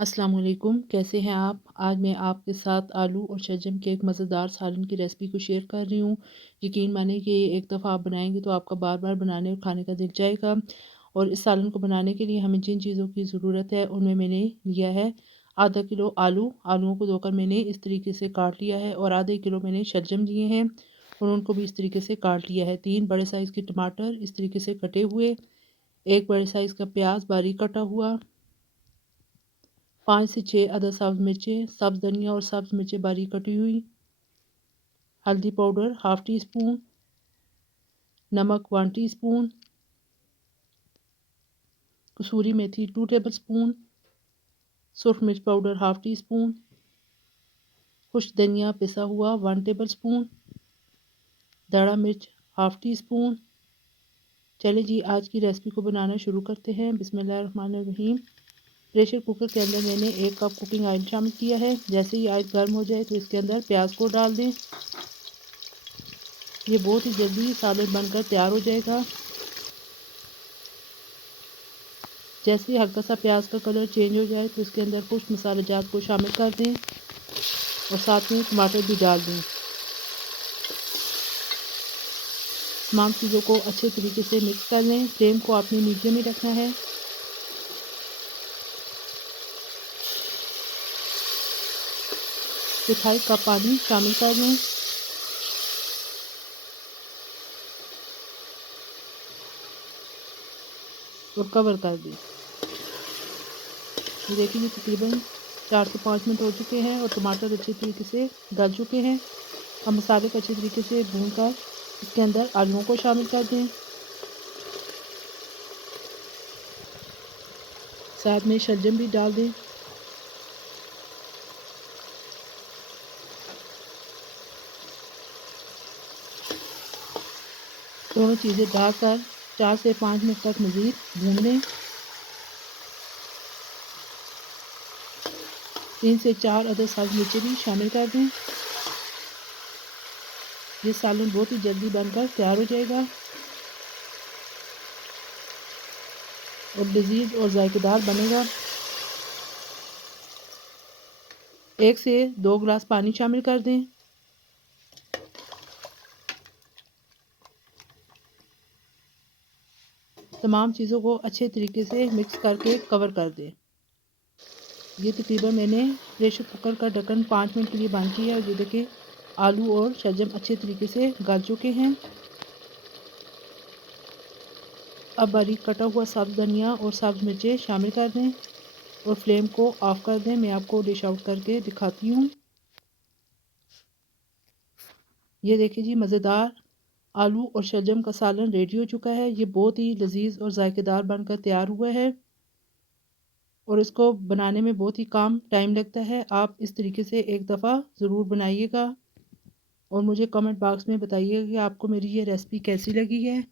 अस्सलाम वालेकुम, कैसे हैं आप? आज मैं आपके साथ आलू और शलजम के एक मज़ेदार सालन की रेसिपी को शेयर कर रही हूँ। यकीन मानिए कि एक दफ़ा आप बनाएँगे तो आपका बार-बार बनाने और खाने का दिल जाएगा। और इस सालन को बनाने के लिए हमें जिन चीज़ों की ज़रूरत है उनमें मैंने लिया है आधा किलो आलू। आलूओं को धोकर मैंने इस तरीके से काट लिया है और आधे किलो मैंने शलजम लिए हैं और उनको भी इस तरीके से काट लिया है। 3 बड़े साइज़ के टमाटर इस तरीके से कटे हुए, 1 बड़े साइज़ का प्याज बारीक कटा हुआ, 5 से 6 अदद सब्ज़ मिर्चें, सब्ज़ धनिया और सब्ज़ मिर्चें बारीक कटी हुई, हल्दी पाउडर हाफ़ टी स्पून, नमक 1 टीस्पून, कसूरी मेथी 2 टेबलस्पून, सुरख मिर्च पाउडर हाफ़ टी स्पून, खुश्क धनिया पिसा हुआ 1 टेबलस्पून, दड़ा मिर्च हाफ़ टी स्पून। चलिए जी आज की रेसिपी को बनाना शुरू करते हैं। बिस्मिल्लाहिर्रहमानिर्रहीम। प्रेशर कुकर के अंदर मैंने 1 कप कुकिंग ऑयल शामिल किया है। जैसे ही ऑयल गर्म हो जाए तो इसके अंदर प्याज को डाल दें। ये बहुत ही जल्दी सालन बनकर तैयार हो जाएगा। जैसे ही हल्का सा प्याज का कलर चेंज हो जाए तो इसके अंदर कुछ मसाले जात को शामिल कर दें और साथ में टमाटर भी डाल दें। तमाम चीज़ों को अच्छे तरीके से मिक्स कर लें। फ्लेम को आपने मीडियम में रखना है। चौथाई कप पानी शामिल कर लें और कवर कर दें। ये देखिए ये तकरीबन 4 से 5 मिनट हो चुके हैं और टमाटर अच्छे तरीके से गल चुके हैं। अब मसाले को अच्छे तरीके से भूनकर इसके अंदर आलूओं को शामिल कर दें। साथ में शलजम भी डाल दें। दोनों चीज़ें डालकर 4 से 5 मिनट तक मज़ीद भून लें। 3 से 4 अदद सब्ज़ मिर्चें भी शामिल कर दें। ये सालन बहुत ही जल्दी बनकर तैयार हो जाएगा और लज़ीज़ और जायकेदार बनेगा। 1 से 2 गिलास पानी शामिल कर दें। तमाम चीज़ों को अच्छे तरीके से मिक्स करके कवर कर दें। ये तकरीबन मैंने प्रेशर कुकर का ढक्कन 5 मिनट के लिए बंद किया है। ये देखिए आलू और शलजम अच्छे तरीके से गल चुके हैं। अब बारीक कटा हुआ सब्ज़ धनिया और सब्ज़ मिर्चें शामिल कर दें और फ्लेम को ऑफ़ कर दें। मैं आपको डिश आउट करके दिखाती हूँ। ये देखिए जी मज़ेदार आलू और शलजम का सालन रेडी हो चुका है। ये बहुत ही लज़ीज़ और जायकेदार बनकर तैयार हुआ है और इसको बनाने में बहुत ही कम टाइम लगता है। आप इस तरीके से एक दफ़ा ज़रूर बनाइएगा और मुझे कमेंट बॉक्स में बताइएगा कि आपको मेरी ये रेसिपी कैसी लगी है।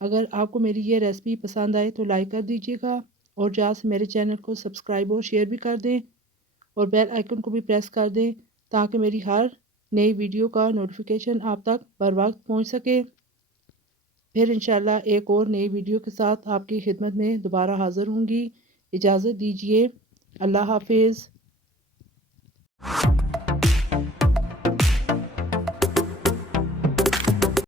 अगर आपको मेरी ये रेसिपी पसंद आए तो लाइक कर दीजिएगा और ज़्यादा से मेरे चैनल को सब्सक्राइब और शेयर भी कर दें और बेल आइकन को भी प्रेस कर दें ताकि मेरी हर नई वीडियो का नोटिफिकेशन आप तक बर वक्त पहुँच सके। फिर इंशाल्लाह एक और नई वीडियो के साथ आपकी खिदमत में दोबारा हाज़िर होंगी। इजाज़त दीजिए। अल्लाह हाफ़िज़।